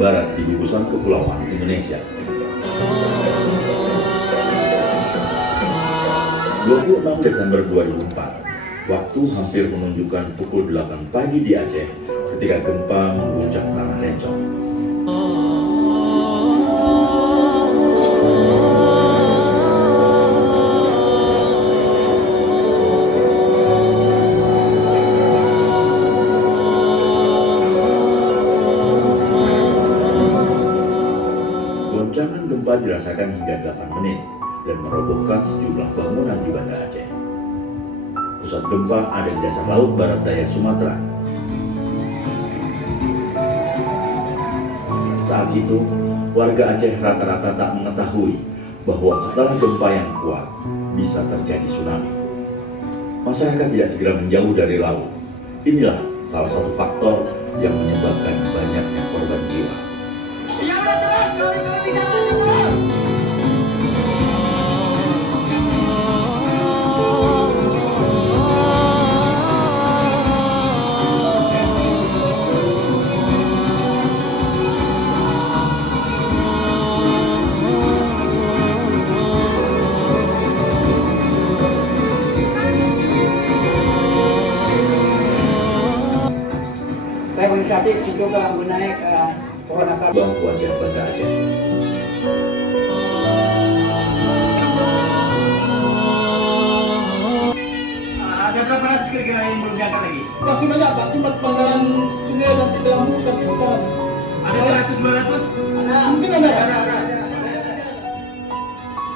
barat di gugusan kepulauan Indonesia. 26 Desember 2004, waktu hampir menunjukkan pukul 8 pagi di Aceh ketika gempa mengguncang tanah Rencong. Goncangan gempa dirasakan hingga 8 menit dan merobohkan sejumlah bangunan di Banda Aceh. Pusat gempa ada di dasar laut barat daya Sumatera. Saat itu, warga Aceh rata-rata tak mengetahui bahwa setelah gempa yang kuat bisa terjadi tsunami. Masyarakat tidak segera menjauh dari laut. Inilah salah satu faktor yang menyebabkan banyaknya korban jiwa. Ya udah terus, kalau bisa terus. Saya berinisiatif untuk menaik pohon asap. Bang wajah Banda Aceh. Ada berapa ratus kira-kira yang belum diangkat lagi? Masih banyak Pak, cuma pangkalan sungai dan Tegalambu dan Kusaran. Ada 100-200? Ada, mungkin ada.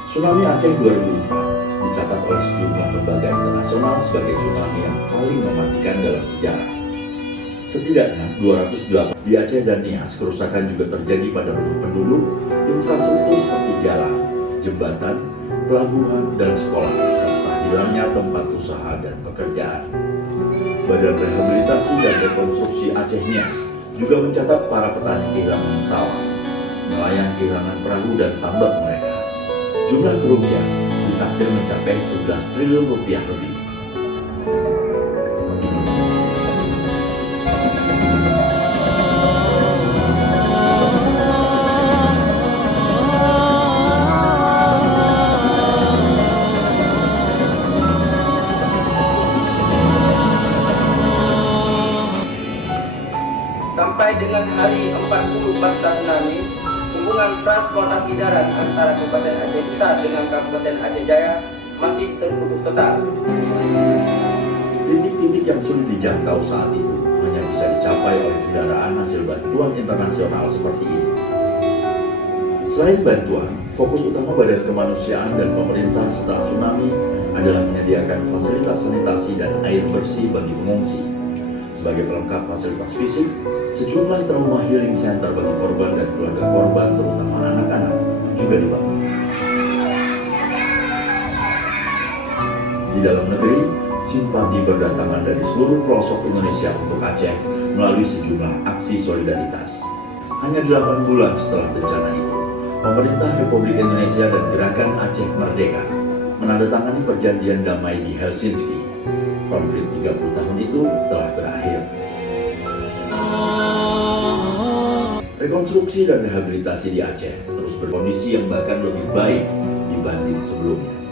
Tsunami Aceh 2004 dicatat oleh sejumlah lembaga internasional sebagai tsunami yang paling mematikan dalam sejarah. Setidaknya 208 di Aceh dan Nias kerusakan juga terjadi pada rumah penduduk, infrastruktur seperti jalan, jembatan, pelabuhan, dan sekolah, serta hilangnya tempat usaha dan pekerjaan. Badan Rehabilitasi dan Rekonstruksi Aceh Nias juga mencatat para petani kehilangan sawah, nelayan kehilangan perahu dan tambak mereka. Jumlah kerugian ditaksir mencapai 11 triliun rupiah lebih. Sampai dengan hari 40 pasca tsunami, hubungan transportasi darat antara Kabupaten Aceh Besar dengan Kabupaten Aceh Jaya masih terputus total. Titik-titik yang sulit dijangkau saat itu hanya bisa dicapai oleh kendaraan hasil bantuan internasional seperti ini. Selain bantuan, fokus utama Badan Kemanusiaan dan pemerintah setelah tsunami adalah menyediakan fasilitas sanitasi dan air bersih bagi pengungsi. Sebagai pelengkap fasilitas fisik, sejumlah trauma healing center bagi korban dan keluarga korban, terutama anak-anak, juga dibangun. Di dalam negeri, simpati berdatangan dari seluruh pelosok Indonesia untuk Aceh melalui sejumlah aksi solidaritas. Hanya 8 bulan setelah bencana itu, pemerintah Republik Indonesia dan Gerakan Aceh Merdeka menandatangani perjanjian damai di Helsinki. Konflik 30 tahun itu telah berakhir. Rekonstruksi dan rehabilitasi di Aceh terus berkondisi yang bahkan lebih baik dibanding sebelumnya.